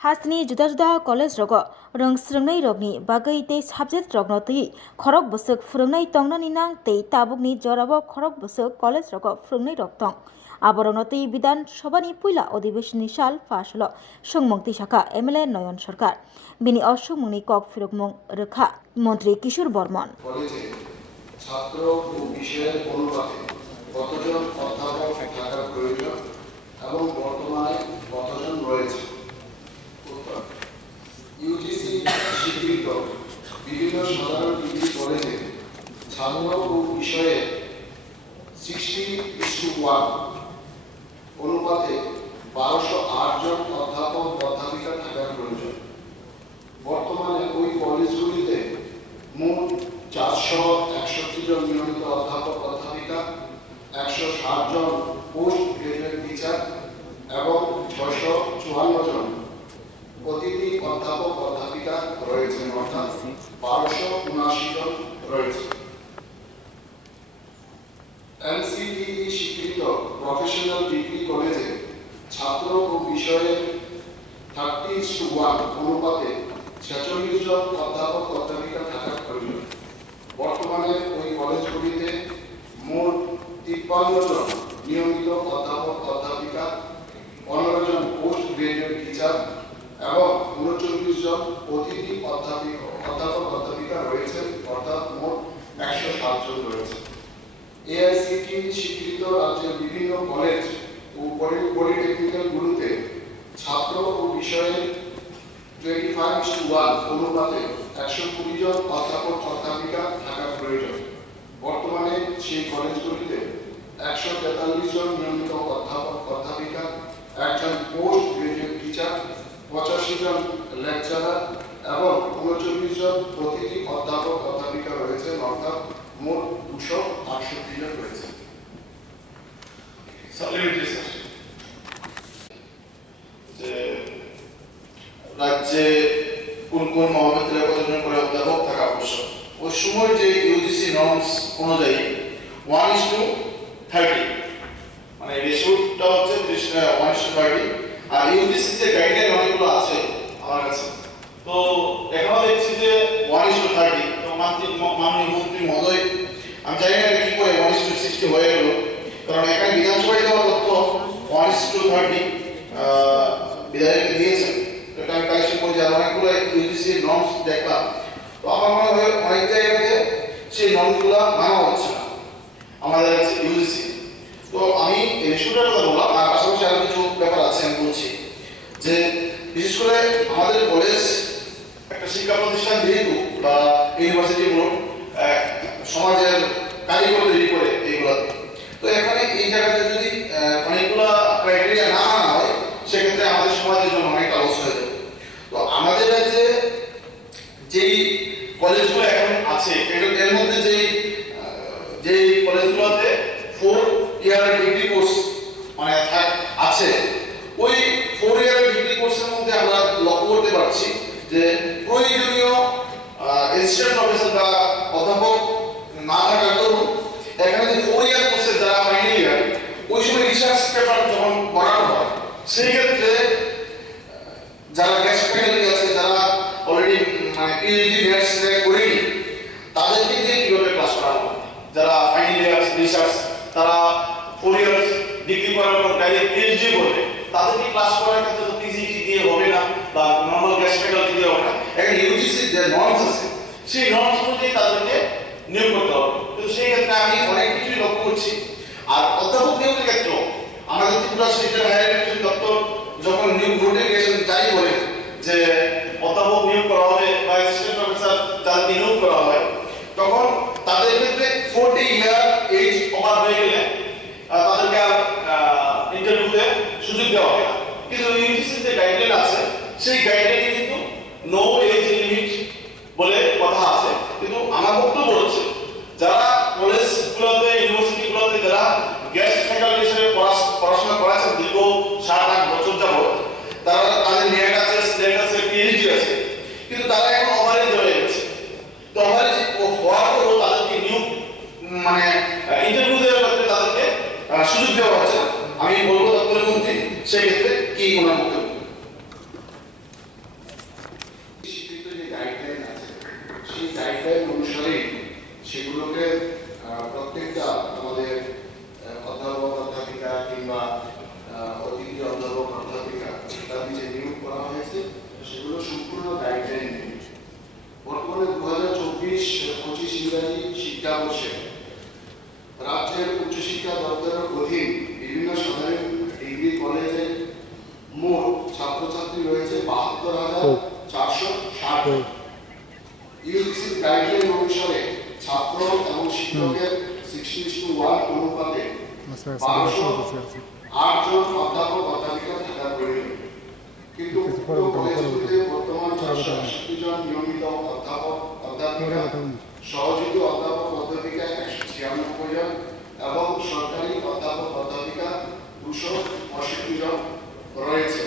हासनी जुदा जुदा कॉलेज रग रंग स्रंगनाय रगनी बागै ते सब्जेक्ट रगनो तै खरक बसक फुरंनाय तंगनानि नां ते ताबुकनि जराबो खरक बसक कॉलेज रग फुरंनाय रग तंग आबरनो तै विधान सभानि पुइला अधिवेशननि साल फासलो संमंति शाखा एमएलए नयन सरकार बिनि असुमुंनि कक फिरकमुं रोखा मन्त्री किशोर बर्मन কলেজে ছাত্র ও বিষয়ের অনুপাতে কতজন অধ্যাপক থাকার প্রয়োজন এবং বর্তমানে কতজন রয়েছে। ইউজিসি স্বীকৃত বিভিন্ন সাধারণ ডিগ্রি কলেজে ছাত্র ও বিষয়ে 60:1 অনুপাতে 1208 জন অধ্যাপক অধ্যাপিকা থাকার প্রয়োজন। বর্তমানে ওই কলেজগুলিতে মোট 461 জন নিয়মিত অধ্যাপক অধ্যাপিকা, 160 জন পোস্ট গ্রাজুয়েট টিচার এবং 654 জন অতিথি অধ্যাপক অধ্যাপিকা রয়েছেন, অর্থাৎ 1279 জন রয়েছে। এনসিটিই স্বীকৃত প্রফেশনাল ডিগ্রি কলেজে ছাত্র ও বিষয়ের 30:1 অনুপাতে 46 জন অধ্যাপক অধ্যাপিকা থাকার প্রয়োজন। বর্তমানে ওই কলেজগুলিতে মোট 53 জন নিয়মিত অধ্যাপক অধ্যাপিকা, 15 জন পোস্ট গ্রাজুয়েট টিচার এবং 39 জন অতিথি অধ্যাপক অধ্যাপিকা রয়েছেন, অর্থাৎ মোট 107 জন রয়েছে। এআইসিটিই স্বীকৃত রাজ্যের বিভিন্ন কলেজ ও পলিটেকনিক্যালগুলোতে ছাত্র ও বিষয়ের 25:1 অনুপাতে 120 জন অধ্যাপক অধ্যাপিকা থাকার প্রয়োজন। বর্তমানে সেই কলেজগুলিতে 143 জন নিয়মিত অধ্যাপক অধ্যাপিকা, 1 জন পোস্ট গ্রাজুয়েট টিচার, 85 জন লেকচারার এবং 39 জন অতিথি অধ্যাপক অধ্যাপিকা রয়েছেন, অর্থাৎ মোট 268 জন রয়েছে। রাজ্যে কোন কোন মহাবিদ্যালয়ে কতজন করে অধ্যাপক থাকা আবশ্যক। ওই সময় যে ইউজিসি নর্মস অনুযায়ী 1:30 মানে রেশিওটা হচ্ছে 1:30, আর ইউজিসি যে গাইডলাইন অনেকগুলো আছে আমার কাছে, তো এখনো দেখছি যে 1:30। তো মাননীয় মন্ত্রী মহোদয়, আমি জানি না কি করে 1:60 হয়ে গেল, কারণ এখানে বিধানসভায় দেওয়া তথ্য 1:30 বিধায়ককে দিয়েছেন। এটা আমি কালেকশন করে যে অনেকগুলো ইউজিসি নর্মস দেখলাম, তো আমার মনে হয় অনেক জায়গাতে সেই নর্মসগুলো মানা হচ্ছে না আমাদের ইউজিসি। তো আমি রেশিওটার কথা বললাম, আর পাশাপাশি আরো কিছু ব্যাপার আছে আমি বলছি যে বিশেষ করে আমাদের কলেজ একটা শিক্ষা প্রতিষ্ঠান যেহেতু বা ইউনিভার্সিটি বলুন সমাজের কারিগর তৈরি করে এইগুলোতে, তো এখানে এই জায়গাতে যদি অনেকগুলো ক্রাইটেরিয়া না আনা হয় সেক্ষেত্রে আমাদের সমাজের জন্য অনেকটা লস হয়ে যাবে। তো আমাদের রাজ্যে যেই কলেজগুলো এখন আছে এর মধ্যে যেই কলেজগুলোতে 4 ইয়ারের ডিগ্রি কোর্স মানে আছে, ওই 4 ইয়ারের ডিগ্রি কোর্সের মধ্যে আমরা লক্ষ্য করতে পারছি যে প্রয়োজনীয় অ্যাসিস্ট্যান্ট প্রফেসর বা অধ্যাপক না থাকার দরুন এখানে যে 4 ইয়ার কোর্সের যারা ফাইনাল ইয়ার, ওই সময় রিসার্চ পেপার যখন পড়ানো হয় সেই ক্ষেত্রে যারা গেস্ট ফ্যাকাল্টি আছে, যারা অলরেডি মানে পিএইচডি নেটস করেনি, তাদেরকে দিয়ে কিভাবে ক্লাস করানো হয়। যারা ফাইনাল ইয়ার রিসার্চ, তারা 4 ইয়ার ডিগ্রি করার পর ডাইরেক্ট পিএইচডি করবে, তাদেরকে ক্লাস করার ক্ষেত্রে তো পিজিটি দিয়ে হবে না বা নরমাল গেস্ট ফ্যাকাল্টি দিয়ে হবে না। এখন ইউজিসি যে নর্মস আছে সেই নর্মস অনুযায়ী তাদেরকে নিয়োগ করতে হবে। কিন্তু সেই ক্ষেত্রে আমি অনেক কিছুই লক্ষ্য করছি। আর অধ্যাপক নিয়োগের ক্ষেত্রেও আমাদের ত্রিপুরা স্টেটের হায়ার এডুকেশন দপ্তর যখন নিয়োগ নোটিফিকেশন জারি করে যে অধ্যাপক নিয়োগ করা হবে বা অ্যাসিস্ট্যান্ট প্রফেসর যাদেরকে নিয়োগ করা হয়, তখন তাদের ক্ষেত্রে 40 ইয়ার এজ ওভার হয়ে গেলে তাদেরকে ইন্টারভিউতে সুযোগ দেওয়া হয় না। কিন্তু ইউজিসির যে গাইডলাইন আছে সেই গাইডলাইনে কিন্তু নো এজ লিমিট বলে কথা আছে। কিন্তু আমার বক্তব্য হচ্ছে যারা কলেজগুলোতে ইউনিভার্সিটিগুলোতে যারা গেস্ট ফ্যাকাল্টি হিসেবে পড়াশোনা করেছেন দীর্ঘ 7-8 বছর যাবত, তারা তাদের নেট আছে, স্লেট আছে, পিএইচডি আছে, কিন্তু তারা এখন ওভারেজ হয়ে গেছে। তো ওভারেজ হওয়ার পরও তাদেরকে নিয়োগ মানে ইন্টারভিউ দেওয়ার ক্ষেত্রে তাদেরকে সুযোগ দেওয়া হচ্ছে। আমি বলবো দপ্তরের মন্ত্রী সেই ক্ষেত্রে কি ওনার বক্তব্য। সেগুলোকে প্রত্যেকটা আমাদের অধ্যাপক অধ্যাপিকা কিংবা অতিথি অধ্যাপক অধ্যাপিকা ইত্যাদি যে নিয়োগ করা হয়েছে সেগুলো সম্পূর্ণ গাইডলাইন নিয়ে বর্তমানে 2024-25 ইংরাজি শিক্ষাবর্ষে রাজ্যের উচ্চশিক্ষা দপ্তরের অধীন বিভিন্ন সাধারণ ডিগ্রি কলেজে মোট ছাত্রছাত্রী রয়েছে 72,460। ইউজিসির গাইডলাইন অনুসারে ছাত্র এবং শিক্ষকের 60:1 অনুপাতে 8 জন অধ্যাপক অধ্যাপিকা থাকার প্রয়োজন। কিন্তু কলেজগুলিতে বর্তমান 468 জন নিয়মিত অধ্যাপক অধ্যাপিকা, সহযোগী অধ্যাপক অধ্যাপিকা 196 জন এবং সরকারি অধ্যাপক অধ্যাপিকা 265 জন রয়েছে।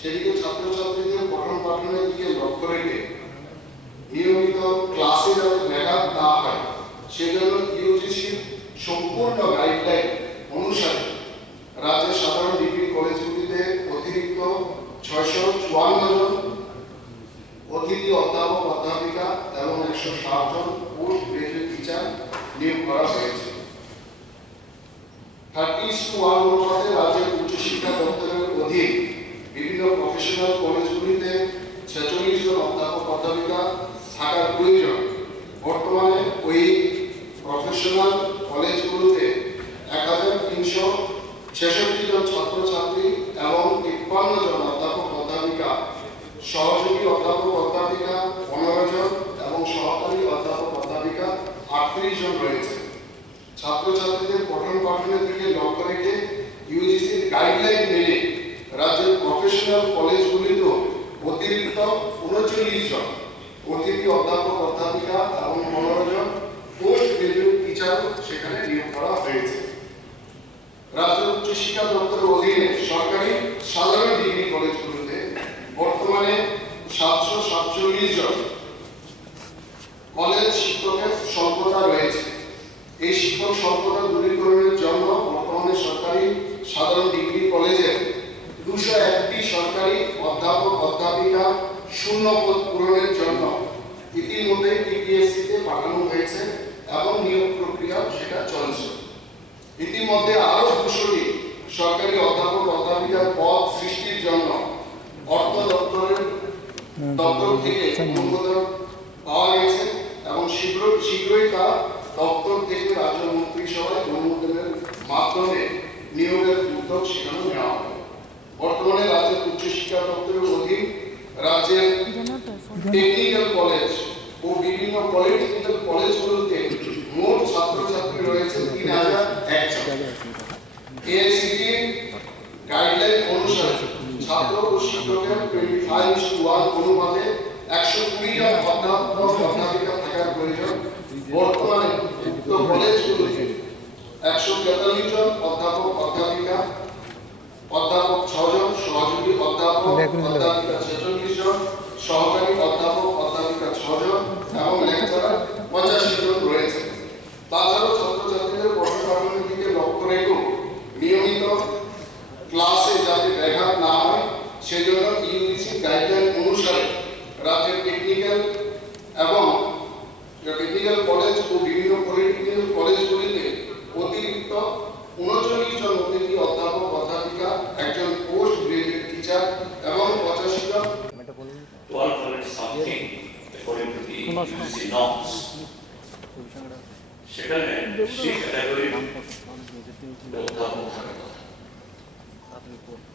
সেদিকে ছাত্রছাত্রীদের পঠন পাঠনের দিকে লক্ষ্য রেখে নিয়মিত ক্লাসে যাতে ব্যাঘাত না হয় সেজন্য ইউজিসির সম্পূর্ণ গাইডলাইন অনুসারে রাজ্যের সাধারণ ডিগ্রি কলেজগুলিতে অতিরিক্ত 654 জন অতিথি অধ্যাপক অধ্যাপিকা এবং 160 জন পোস্ট গ্রাজুয়েট টিচার নিয়োগ করা হয়েছে। 30:1 অনুপাতে রাজ্যের উচ্চশিক্ষা দপ্তরের অধীন বিভিন্ন প্রফেশনাল কলেজগুলিতে 46 জন অধ্যাপক অধ্যাপিকা থাকার প্রয়োজন। বর্তমানে ওই প্রফেশনাল কলেজগুলোতে 1366 জন ছাত্রছাত্রী এবং 53 জন অধ্যাপক অধ্যাপিকা, সহযোগী অধ্যাপক অধ্যাপিকা 15 জন এবং সহকারী অধ্যাপক অধ্যাপিকা 38 জন রয়েছে। ছাত্রছাত্রীদের পঠন পাঠনের দিকে লক্ষ্য রেখে ইউজিসির গাইডলাইন মেনে রাজ্যের প্রফেশনাল কলেজগুলিতেও অতিরিক্ত 39 জন অতিথি অধ্যাপক অধ্যাপিকা এবং 15 জন পোস্ট গ্রাজুয়েট টিচারও সেখানে নিয়োগ করা হয়েছে। রাজ্য উচ্চশিক্ষা দপ্তরের অধীনে সরকারি সাধারণ ডিগ্রি কলেজগুলোতে বর্তমানে 747 জন কলেজ শিক্ষকের স্বল্পতা রয়েছে। এই শিক্ষক স্বল্পতা দূরীকরণের জন্য বর্তমানে সরকারি সাধারণ ডিগ্রি কলেজের 201টি সরকারি অধ্যাপক অধ্যাপিকা শূন্য পদ পূরণের জন্য ইতিমধ্যে টিপিএসসিতে পাঠানো হয়েছে এবং নিয়োগ প্রক্রিয়া সেটা চলছে। ইতিমধ্যে আরো 200টি সরকারি অধ্যাপক অধ্যাপিকার পদ সৃষ্টির জন্য অর্থ দপ্তর থেকে অনুমোদন পাওয়া গেছে এবং শীঘ্রই তা দপ্তর থেকে রাজ্য মন্ত্রিসভায় অনুমোদনের মাধ্যমে নিয়োগের উদ্যোগ সেখানে নেওয়া হবে। বর্তমানে রাজ্যের উচ্চশিক্ষা দপ্তরের অধীন রাজ্যের টেকনিক্যাল কলেজ ও বিভিন্ন পলিটেকনিক্যাল কলেজগুলোতে মোট ছাত্রছাত্রী রয়েছে 3001 জন। এআইসিটি গাইডলাইন অনুসারে ছাত্র ও শিক্ষকের 25:1 অনুপাতে 120 জন অধ্যাপক অধ্যাপিকা থাকার প্রয়োজন। বর্তমানে উক্ত কলেজগুলোতে 143 জন অধ্যাপক অধ্যাপিকা, অধ্যাপক 6 জন, সহযোগী অধ্যাপক অধ্যাপিকা 46 জন, সহকারী অধ্যাপক অধ্যাপিকা 6 জন এবং লেকচারার 85 জন রয়েছে। তাছাড়াও ছাত্রছাত্রীদের পঠন পাঠনের দিকে লক্ষ্য রেখে নিয়মিত ক্লাসে যাতে ব্যাঘাত না হয় সেজন্য ইউজিসি গাইডলাইন অনুসারে রাজ্যের টেকনিক্যাল কলেজ ও বিভিন্ন পলিটেকনিক্যাল কলেজগুলিতে অতিরিক্ত 39 জন অতিথি অধ্যাপক অধ্যাপিকা, একজন পোস্ট গ্রাজুয়েট টিচার এবং 85 জন 1200 something according to the UGC norms. সেখানে সেই ক্যাটাগরি অধ্যাপক থাকে না।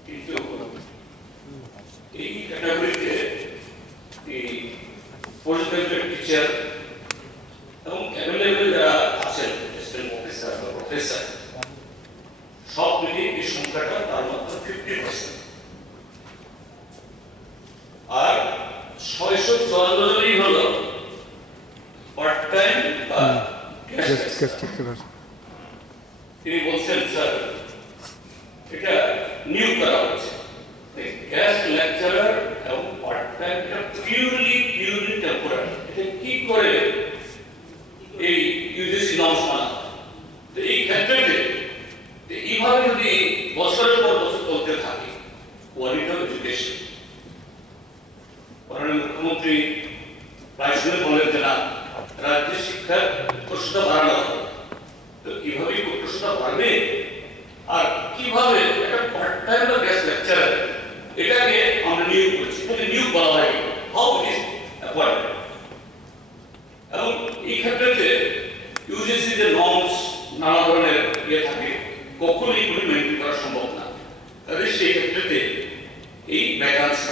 কিন্তু এই ক্যাটাগরিতে এই পোস্ট গ্রাজুয়েট টিচার এবং অ্যাভেলেবল যারা আছেন অ্যাসিস্ট্যান্ট প্রফেসর বা প্রফেসর সব মিলিয়ে এই সংখ্যাটা তার মাত্র 50%। আর 654 জনই হলো পার্ট টাইম বা তিনি বলছেন স্যার এটা নিয়োগ করা হচ্ছে গেস্ট লেকচারার এবং পার্ট টাইম পিউরলি টেম্পোরারি। এটা কি করে এই ইউজিসি নর্মস মানা? তো এই ক্ষেত্রে এইভাবে যদি বছরের পর বছর চলতে থাকে কোয়ালিটি অফ এডুকেশন, মাননীয় মুখ্যমন্ত্রী প্রায় শুনে বলেন যে না রাজ্যের শিক্ষার উৎকর্ষতা বাড়ানো হবে। তো কিভাবে উৎকর্ষতা বাড়বে আর কিভাবে একটা পার্ট টাইম বা গেস্ট লেকচারার এটাকে আমরা নিয়োগ করছি, এটাকে নিয়োগ বলা হয় হাউ ইট ইজ অ্যাপয়েন্টেড। এবং এই ক্ষেত্রে ইউজিসি যে নর্মস নানা ধরনের ইয়ে থাকে কখনোই এগুলি মেনটেন করা সম্ভব না। তাহলে সেই ক্ষেত্রে এই ভ্যাকান্সি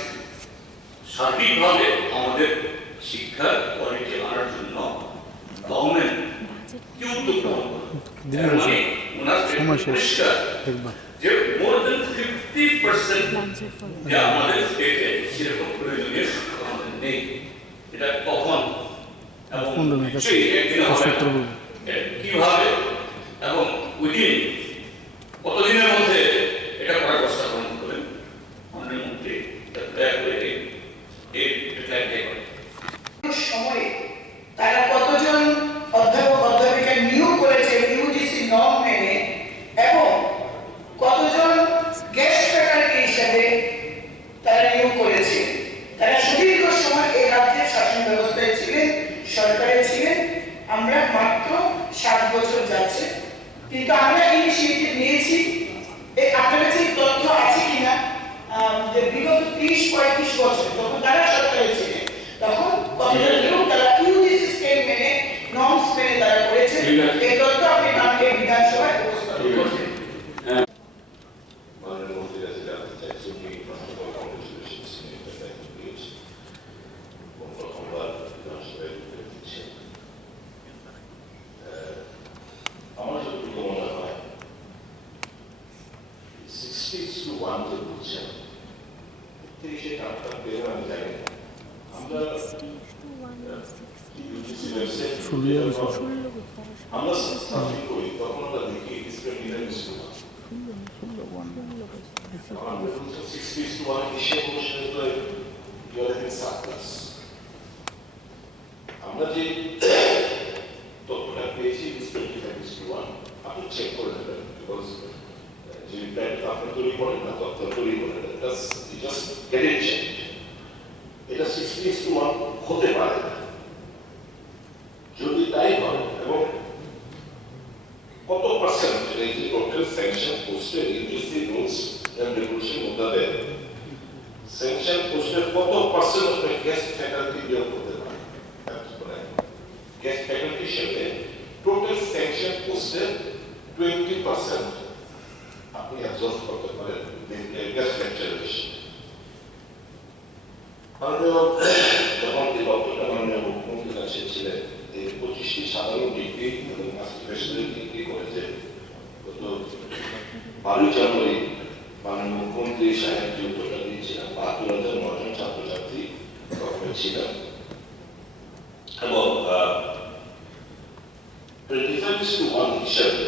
সার্বিকভাবে আমাদের শিক্ষার কোয়ালিটি আনার জন্য গভর্নমেন্ট কি উদ্যোগ গ্রহণ করবে, মানে ওনার পরিষ্কার যে মোর দেন 50% যে আমাদের স্টেটে সেরকম প্রয়োজনীয় শিক্ষক আমাদের নেই। এটা কখন এবং সেই একদিন হবে কিভাবে এবং উইদিন কতদিনের মধ্যে এটা করার ব্যবস্থা গ্রহণ করবেন মাননীয় মন্ত্রী দয়া করে এই ক্লারিফাই করেন। সময়ে তারা কতজন অধ্যাপক অধ্যাপিকা নিয়োগ করেছে ইউজিসি নর্ম মেনে এবং কতজন গেস্ট ফ্যাকাল্টি হিসেবে তারা নিয়োগ করেছে। তারা সুদীর্ঘ সময় এই রাজ্যের শাসন ব্যবস্থায় ছিলেন, সরকারে ছিলেন। আমরা মাত্র 7 বছর যাচ্ছে, কিন্তু আমরা ইনিশিয়েটিভ নিয়েছি। এই আপনার কাছে তথ্য আছে কিনা যে বিগত 30-35 বছর যখন তারা সরকারে ছিলেন তখন কতজন লোক তারা ইউজিসি স্কেল মেনে নর্মস মেনে তারা করেছে, এই তথ্য আপনি আমাকে বিধানসভায় উপস্থাপন করছেন। মাননীয় মন্ত্রীর কাছে জানতে চাইছি উনি প্রথমবার কংগ্রেচুলেশনস নিয়ে দায়িত্ব পেয়েছেন এবং প্রথমবার বিধানসভায় দিচ্ছেন। আমার যতটুকু মনে হয় 60:1 যে বলছেন 30-এ টাকা পেয়ে আমি জানি না। আমরা ইউজিসি ওয়েবসাইট আমরা সার্ফিং করি তখন আমরা দেখি স্টুডেন্ট ইনভেস্ট আমরা যে তথ্যটা পেয়েছি আপনি চেক করে নেবেন, বিকজ যে প্ল্যানটা আপনি তৈরি করেন না তথ্য তৈরি করেন এটা 60:1 হতে পারে না। যদি তাই হয় এবং কত পার্সেন্ট এই যে টোটাল স্যাংশন পোস্টে ইউজিসি রুলস এন্ড রেগুলেশন মোতাবেক স্যাংশন পোস্টে কত পার্সেন্ট অফ গেস্ট ফ্যাকাল্টি নিয়োগ করতে পারে? গেস্ট ফ্যাকাল্টি হিসেবে টোটাল স্যাংশন পোস্টে 20% আপনি অ্যাবজর্ব করতে পারেন গেস্ট লেকচারার হিসেবে। যখন এই বক্তব্যটা মাননীয় মুখ্যমন্ত্রীর কাছে ছিলেন 25টি সাধারণ ডিগ্রি এবং মাস্টারের ডিগ্রি করেছে। গত 12 জানুয়ারি মাননীয় মুখ্যমন্ত্রী সাহেব যে উত্তরটা দিয়েছিলেন 72,009 জন ছাত্রছাত্রী তখন ছিলেন এবং 25:1 হিসাবে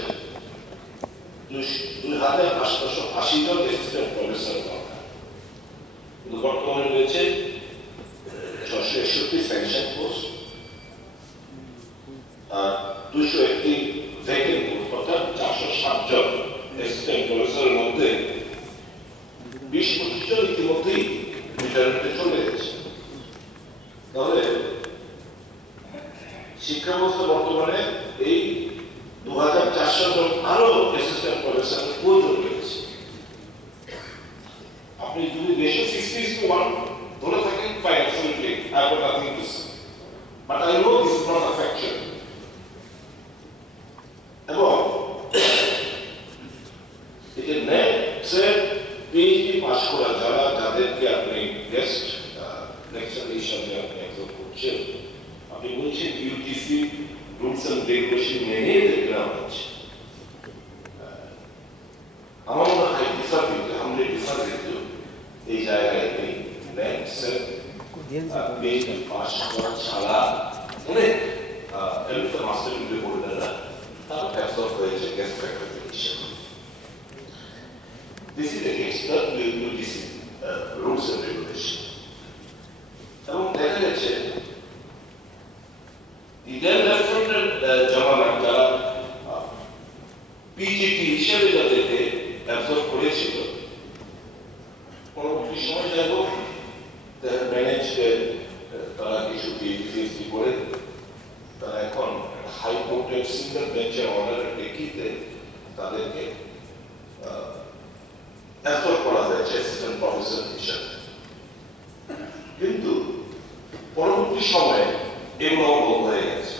2,880 জন অ্যাসিস্ট্যান্ট প্রফেসর দরকার, কিন্তু বর্তমানে রয়েছে 661 স্যাংশন পোস্ট আর 201টি ভ্যাকেন্ট পোস্ট, অর্থাৎ 460 জন অ্যাসিস্ট্যান্ট প্রফেসরের মধ্যে 20-25 জন ইতিমধ্যেই রিটায়ারমেন্টে চলে গেছে। তাহলে শিক্ষা ব্যবস্থা বর্তমানে এই 2,400 জন আরো অ্যাসিস্ট্যান্ট প্রফেসরের প্রয়োজন রয়েছে। আপনি যদি রেশিও 60:1 ধরে থাকেন, fine, absolutely, I have got nothing to say. But I know this is not a factor. এবং এই নেক্সট পিএইচডি পাস করা যাদেরকে আপনি গেস্ট লেকচারার হিসাবে আপনি একজন করছেন, আপনি বলছেন ইউজিসি রুলস এন্ড রেগুলেশন মেনে এদেরকে নেওয়া হচ্ছে। আমার মনে হয় ডিসাবিলিটি এই জায়গায় নেক্সট পিএইচডি পাস করা ছাড়া অনেক মাস্টার ডিগ্রি হোল্ডাররা তারা অ্যাবসর্ব হয়েছে গেস্ট ফ্যাকাল্টি হিসেবে। This is against the UGC rules and regulation. এবং দেখা যাচ্ছে ইন্ডিয়ান লেফটেন্যান্ট জামানার যারা পিজিটি হিসেবে যাদেরকে অ্যাবসর্ব করেছিল পরবর্তী সময় যাই হোক ম্যানেজ তারা কিছু পিএইচডি করে তারা এখন হাইকোর্ট কোর্টের সিঙ্গেল বেঞ্চের অর্ডারের প্রেক্ষিতে তাদেরকে অ্যাসল্ট করা হয়েছে অ্যাসিস্ট্যান্ট প্রফেসর হিসেবে। কিন্তু পরবর্তী সময়ে এগুলো বন্ধ হয়ে গেছে।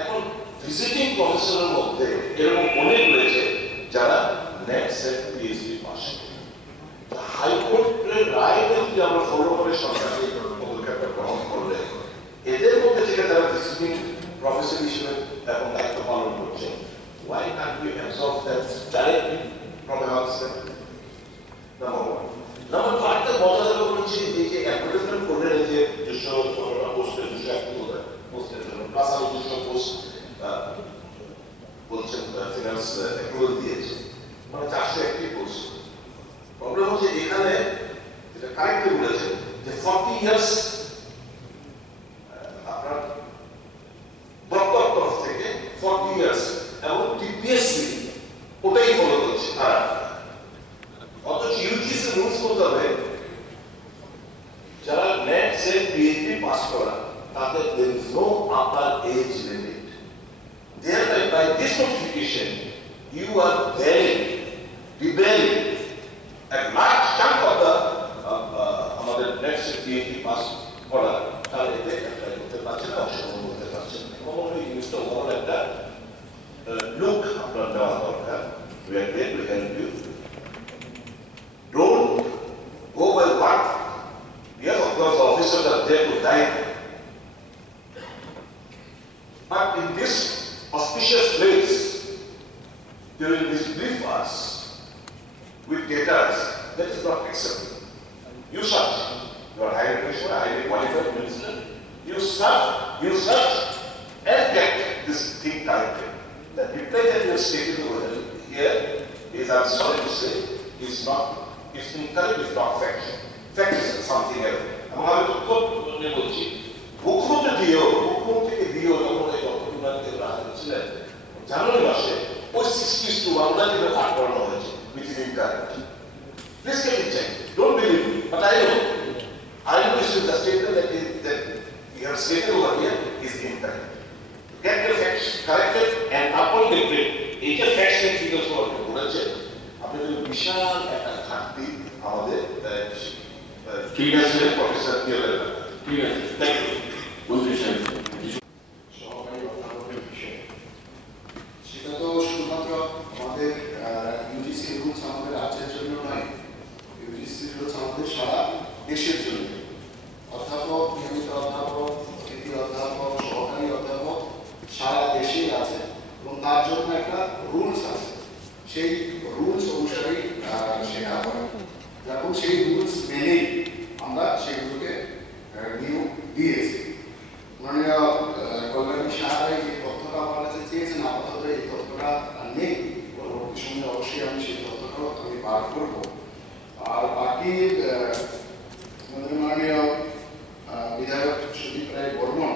এখন ভিজিটিং প্রফেসরের মধ্যে এরকম অনেক রয়েছে যারা নেট সেট পিএইচডি পাস করে। হাইকোর্টের রায়কে যদি আমরা ফলো করে সরকারি পদক্ষেপটা গ্রহণ করলে এদের মধ্যে থেকে তারা ভিজিটিং প্রফেসর হিসেবে এখন দায়িত্ব পালন করছে, why can't we absorb that directly from our state? Number one. Number two, একটা মজাদার বলছি যে অ্যাডভার্টাইজমেন্ট করলেন যে 200 পোস্টের 201 পোস্টের জন্য প্লাস আরো 200 পোস্ট বলছেন ফিনান্স অ্যাপ্রুভাল দিয়েছে, মানে 401 পোস্ট। প্রবলেম হচ্ছে এখানে যেটা কারেক্টলি বলেছে যে 40 ইয়ার্স আপনার বক্তব্য তরফ থেকে 40 ইয়ার্স এবং টিপিএসসি ওটাই ফলো করছে তারা। অথচ ইউজিসি রুলস করতে যারা নেট সেট পিএইচডি পাস করা তাদের there is no upper age limit. Thereby, by this notification, you are debarring a large chunk of the আমাদের নেট সেট পিএইচডি পাস করা তারা এতে অ্যাপ্লাই করতে পারছে না, অংশগ্রহণ করতে পারছে না। এই জিনিসটা ওভারঅল একটা লুক আপনার দেওয়া দরকার। We are there to help you. Don't go by what, yes, of course, the officers are there to guide. But in this auspicious place, they will misbrief us with data that is not acceptable. You search, you are highly professional, highly qualified minister, you search and get this thing corrected. The reply that you have stated over here is, I'm sorry to say, is not, is incorrect, is not fact. Fact is something else. আমি তথ্য বলছি, মুখ্যমন্ত্রীকে দিয়েও যখন এই তথ্য ছিলেন জানুয়ারি মাসে ওই 60:1 যেটা ভাগ করানো হয়েছে, which is incorrect. Please get it checked. Don't believe me, but I know this is the statement that you have stated over here is incorrect. Get the facts corrected and updated. এই যে facts and figures বলেছে, আপনি যদি বিশাল একটা ঘাটতি আমাদের ঠিক আছে প্রফেসর দিয়ে দেবেন। ঠিক আছে, থ্যাংক ইউ। মন্ত্রী সাহেব সহকারী অধ্যাপকের বিষয় সেটা তো শুধুমাত্র আমাদের ইউজিসি রুলস আমাদের রাজ্যের জন্য নয়, ইউজিসি রুলস আমাদের সারা দেশের জন্য। অধ্যাপক, নিয়মিত অধ্যাপক, অতিথি অধ্যাপক, সহকারী অধ্যাপক সারা দেশেই আছে এবং তার জন্য একটা রুলস আছে, সেই রুলস অনুসারেই শেখা হয় এবং সেই রুলস মেনেই আমরা সেগুলোকে নিয়োগ দিয়েছি। মাননীয় কল্যাণী সাহারাই যে তথ্যটা আমার কাছে চেয়েছেন, আপাতত এই তথ্যটা নেই, পরবর্তী সময়ে অবশ্যই আমি সেই তথ্যটাও আমি বার করব। আর বাকি মাননীয় বিধায়ক সুদীপ রায় বর্মন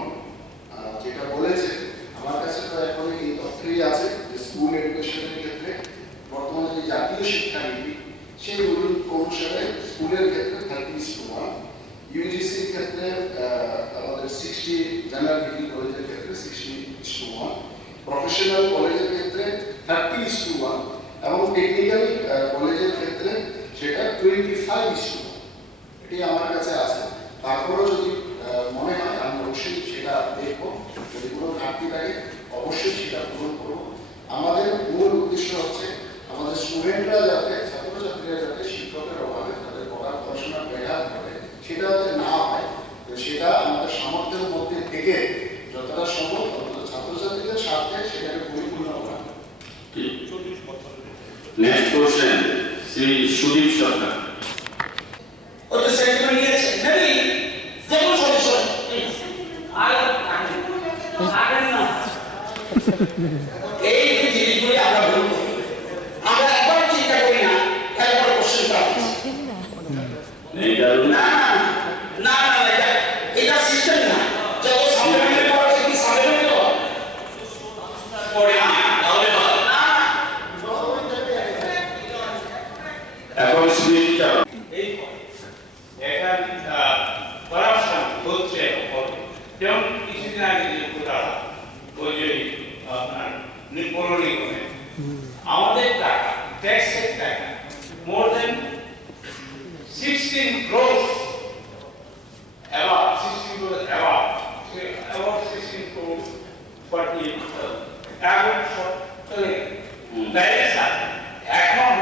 যেটা বলেছে, আমার কাছে তো এখন এই তথ্যই আছে যে স্কুল এডুকেশনের ক্ষেত্রে বর্তমানে যে জাতীয় শিক্ষানীতি সেই রুল অনুসারে স্কুলের ক্ষেত্রে 30:1, ইউজিসির ক্ষেত্রে আমাদের 60, জেনারেল ডিগ্রি কলেজের ক্ষেত্রে 60:1, প্রফেশনাল কলেজের ক্ষেত্রে 30:1 এবং টেকনিক্যাল কলেজের ক্ষেত্রে সেটা 25:1। এটি আমার কাছে আছে। তারপরেও যদি মনে হয় আমি অবশ্যই সেটা দেখবো, যদি কোনো ঘাটতি থাকে অবশ্যই সেটা পূরণ করবো। আমাদের মূল উদ্দেশ্য হচ্ছে আমাদের স্টুডেন্টরা যাতে, ছাত্রছাত্রীরা যাতে শিক্ষকের অভাবে তাদের পড়াশোনার ব্যাঘাত ঘটে সেটা যাতে না হয়, তো সেটা আমাদের সামর্থ্যের মধ্যে থেকে যতটা সম্ভব ছাত্রছাত্রীদের স্বার্থে সেটাকে পরিপূর্ণ করা। নেক্সট কোশ্চেন শ্রী সুদীপ সরকার। ওই তো সেন্টিমেন্ট নিয়েছে নেবি যেমন সলিউশন আর আগেন না এই যে জিনিসগুলি আমরা ভুল করি, আমরা একবার চিন্তা করি না, একবার কোশ্চেন করি এইটা না না না না, এটা সিস্টেম না। যত সামনে করা হচ্ছে কি সামনে পড়ে না তাহলে না এখন সুদীপ সরকার। এখানে করাপশন হচ্ছে, যেমন কিছুদিন আগে যে ঘোটালা, ওই যে 16 crores above, 16 crores above, about 16 crores 48 এখন তাইলে স্যার এখন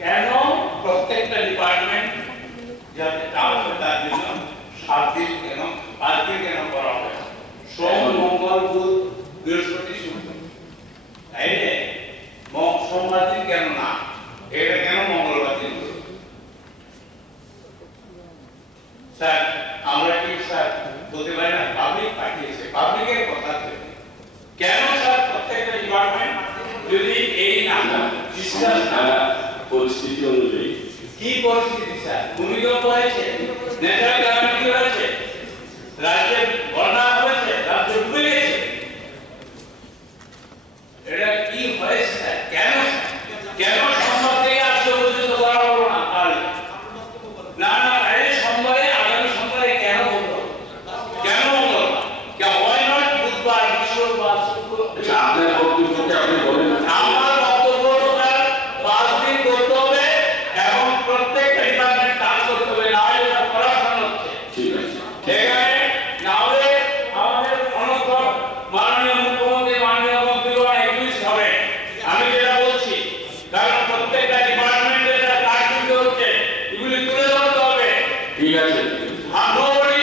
কেন প্রত্যেকটা ডিপার্টমেন্ট যাতে কাজ হয় তার জন্য 7 দিন কেন 5 দিন কেন করা হবে সোম মঙ্গল বুধ বৃহস্পতি শুক্র তাইলে সোমবার দিন কেন না এটা কেন মঙ্গলবার দিন স্যার আমরা কি স্যার বলতে পারি না পাবলিক পাঠিয়েছে পাবলিকের কথা কেন স্যার প্রত্যেকটা ডিপার্টমেন্ট যদি এই না ডিসকাস না পরিস্থিতি অনুযায়ী কি পরিস্থিতি স্যার ভূমিকম্প হয়েছে ন্যাচারাল ক্যালামিটি হয়েছে রাজ্যে বন্যা হয়েছে রাজ্য ডুবে গেছে এটা কি হয়েছে স্যার কেন সোমবার থেকে আজকে পর্যন্ত করা হলো না না না আরে সোমবারে আগামী সোমবারে কেন হলো কেন হলো না why not বুধবার বৃহস্পতিবার শুক্র আপনার বক্তব্যকে আপনি বলেন আমার বক্তব্য স্যার 5 দিন করতে হবে এবং প্রত্যেকটা ডিপার্টমেন্ট কাজ করতে হবে না হলে এটা করাপশন হচ্ছে ঠিক আছে এখানে না হলে আমাদের অনন্তর মাননীয় মুখ্যমন্ত্রী মাননীয় মন্ত্রীগণ একুশ হবে আমি যেটা বলছি কারণ প্রত্যেকটা ডিপার্টমেন্টের কাজ করতে হচ্ছে এগুলি তুলে ধরতে হবে ঠিক আছে আর nobody